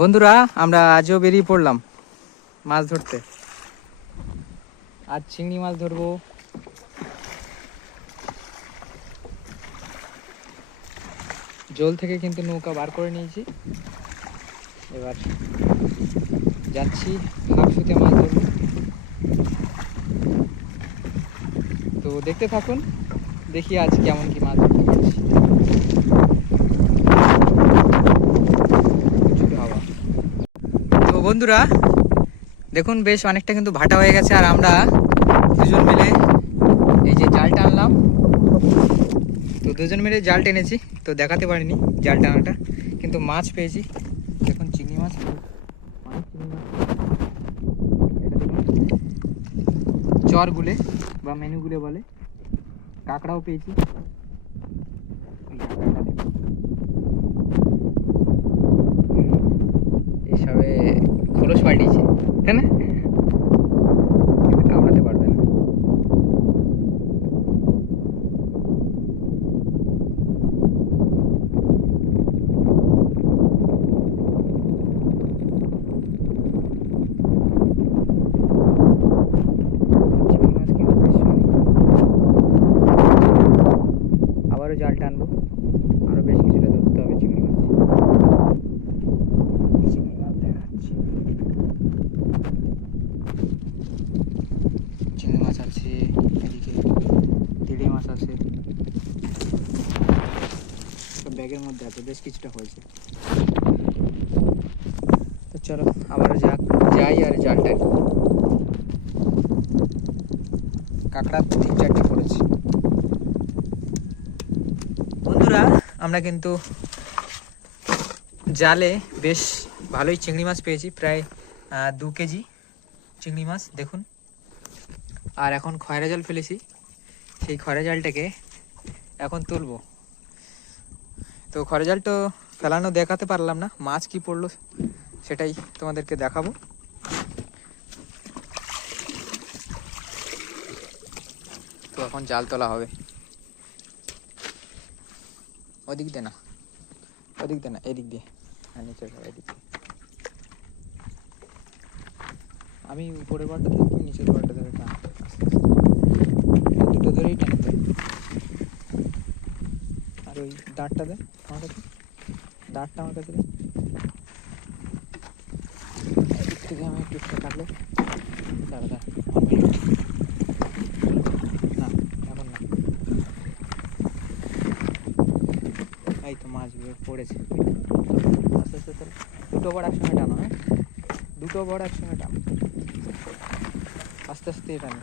বন্ধুরা, আমরা আজও বেরিয়ে পড়লাম মাছ ধরতে। আজ চিংড়ি মাছ ধরবো। জল থেকে কিন্তু নৌকা বার করে নিয়েছি। এবার যাচ্ছি হাফসুতে মাছ ধরবো। তো দেখতে থাকুন, দেখি আজ কেমন কি মাছ ধরতে পারছি প্রচুর হাওয়া তো বন্ধুরা, দেখুন বেশ অনেকটা কিন্তু ভাটা হয়ে গেছে আর আমরা দুজন মিলে এই যে জালটা আনলাম। তো দুজন মিলে জাল টেনেছি, তো দেখাতে পারিনি জাল টানাটা কিন্তু মাছ পেয়েছি। দেখুন চিংড়ি মাছ দেখুন চরগুলে বা মেনুগুলে বলে কাঁকড়াও পেয়েছি ওই কাঁকড়াটা দেখুন। এসবে খোলস পাল্টিয়েছে তাই না? কামড়াতে পারবে না। বেশ আবারও জাল টানবো আরও বেশ কিছুটা ধরতে হবে চিংড়ি মাছ চিংড়ি মাছ দেখাচ্ছি চিংড়ি মাছ আছে এদিকে তেড়ে মাছ আছে সব ব্যাগের মধ্যে আছে বেশ কিছুটা হয়েছে। তো চলো, আবারও যাক, যাই আর জালটা কাঁকড়া তিন চারটে পড়েছে। বন্ধুরা, আমরা কিন্তু জালে বেশ ভালোই চিংড়ি মাছ পেয়েছি, প্রায় দু কেজি চিংড়ি মাছ, দেখুন। আর এখন খয়রা জাল ফেলেছি, সেই খয়রা জালটাকে এখন তুলবো। তো খয়রা জালটা ফেলানো দেখাতে পারলাম না, মাছ কি পড়ল সেটাই তোমাদেরকে দেখাবো। তো এখন জাল তোলা হবে। ওদিক দিয়ে না, ওদিক দিয়ে না, এদিক দিয়ে হ্যাঁ নিচের এদিক দিয়ে। আমি উপরের বারটা ধরে তুমি নিচের বারটা ধরে টান আস্তে আস্তে। এটা দুটো ধরেই টানতে ওই দাঁড়টা দে, আমার কাছে। দাঁড়টা আমার কাছে দে। থেকে আমি একটু কাটলে। দাঁড়া দাঁড়া না, এখন না। এই তো মাছ বের পড়েছে। আস্তে আস্তে তোল দুটো বড় একসঙ্গে টানো হ্যাঁ? দুটো বড় একসঙ্গে টানো। আস্তে আস্তে টানো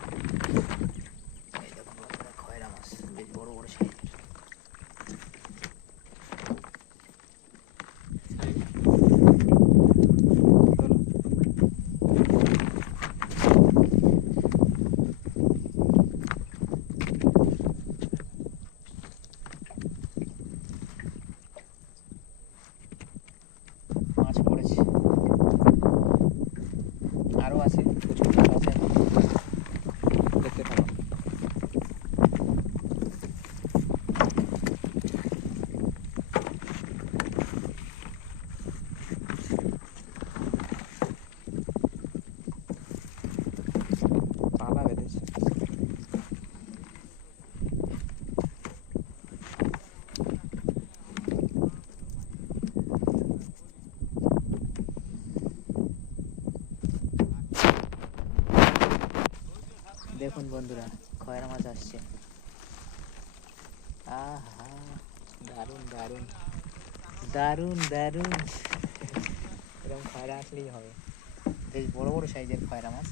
algo así, 8.200. দেখুন বন্ধুরা, খয়ের মাছ আসছে। আহা দারুণ দারুণ দারুণ দারুণ। এরকম খয়রা আসলেই হবে। বেশ বড় বড় সাইজের খয়রা মাছ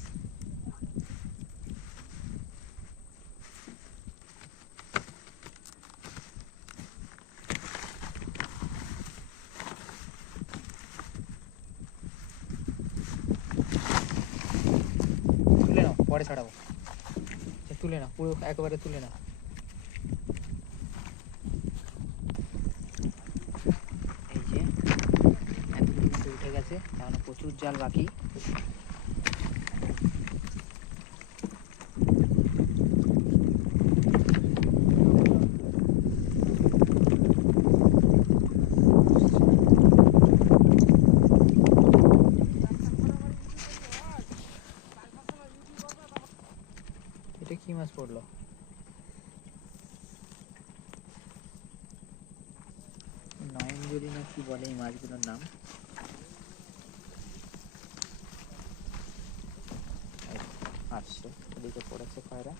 তুলে নাও পরে ছাড়াবো সে তুলে না পুরো একবারে তুলে না এই যে এতটুকু উঠে গেছে, এখনও প্রচুর জাল বাকি বলে এই মাছগুলোর নাম। এই আসছে এদিকে পড়েছে পায়রা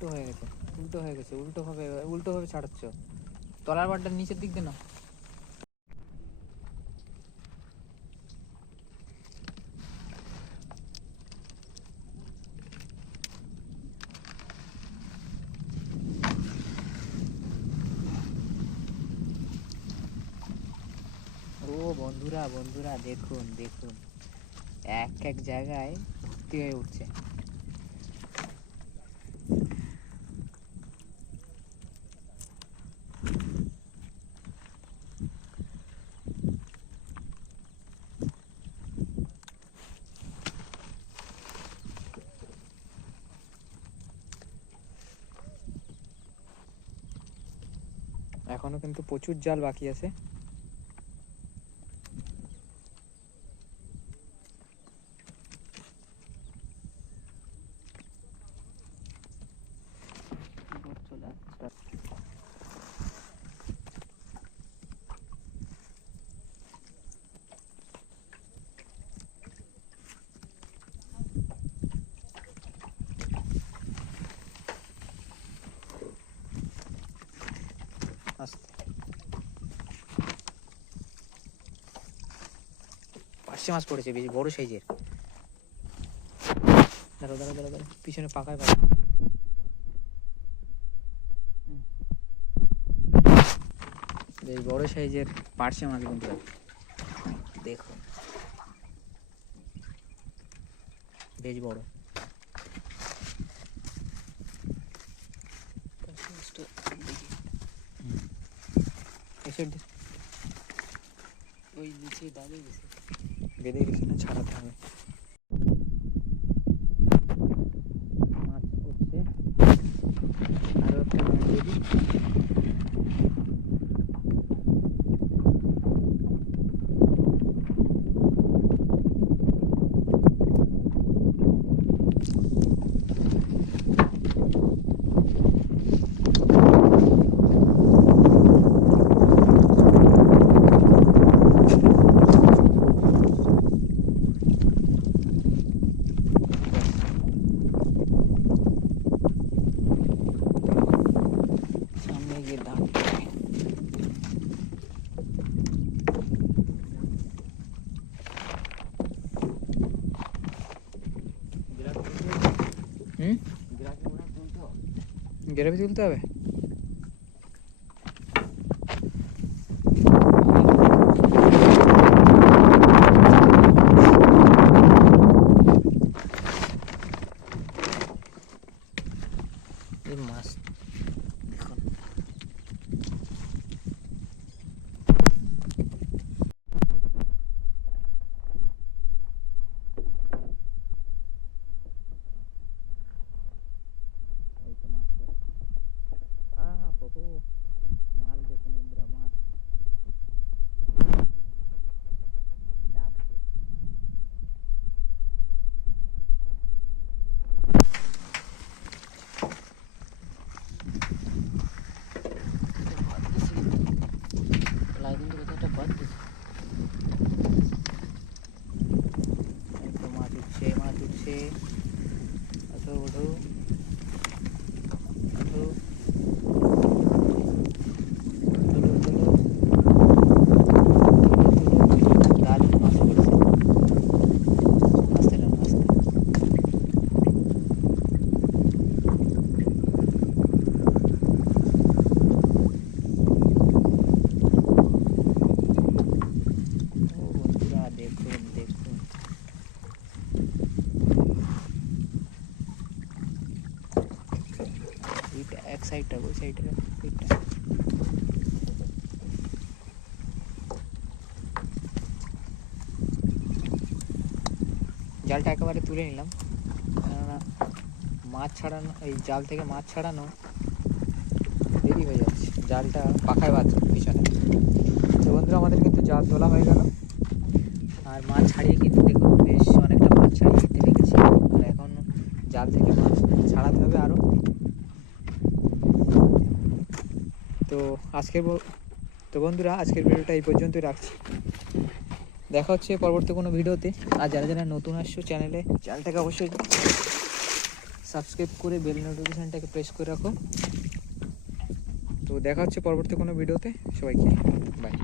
উল্টো হয়ে গেছে, উল্টো হয়ে গেছে, উল্টো ভাবে উল্টো ভাবে ছাড়াচ্ছ। তলার বারটা নিচের দিক দিয়ে না বন্ধুরা বন্ধুরা, দেখুন দেখুন। এক এক জায়গায় ভর্তি হয়ে উঠছে। এখনও কিন্তু প্রচুর জাল বাকি আছে আস্তে পার্শে মাছ পড়েছে, বেশ বড় সাইজের। দাঁড়ো দাঁড়ো দাঁড়ো দাঁড়ো পিছনে পাকায় পাকা। বেশ বড় সাইজের পার্শে মাছ কিন্তু দেখো। বেশ বড়। ওই নিচে দাঁড়িয়ে গেছে। বেঁধে গেছে না ছাড়াতে হবে গ্রাফি তুলতে হবে এক সাইডটা ওই দিকটা জালটা একেবারে তুলে নিলাম। কেননা মাছ ছাড়ানো, এই জাল থেকে মাছ ছাড়ানো দেরি হয়ে যাচ্ছে। জালটা পাখায় বাঁধ পিছনে। তো বন্ধুরা, আমাদের কিন্তু জাল তোলা হয়ে গেল। আর মাছ ছাড়িয়ে কিন্তু দেখুন, বেশ অনেকটা মাছ ছাড়িয়ে কিন্তু রেখেছি আর এখন জাল থেকে মাছ ছাড়াতে হবে আরও তো আজকের তো বন্ধুরা, আজকের ভিডিওটা এই পর্যন্তই রাখছি। দেখা হচ্ছে পরবর্তী কোনো ভিডিওতে। আর যারা যারা নতুন আসছো চ্যানেলে, চ্যানেলটাকে অবশ্যই সাবস্ক্রাইব করে বেল নোটিফিকেশানটাকে প্রেস করে রাখো। তো দেখা হচ্ছে পরবর্তী কোনো ভিডিওতে। সবাইকে বাই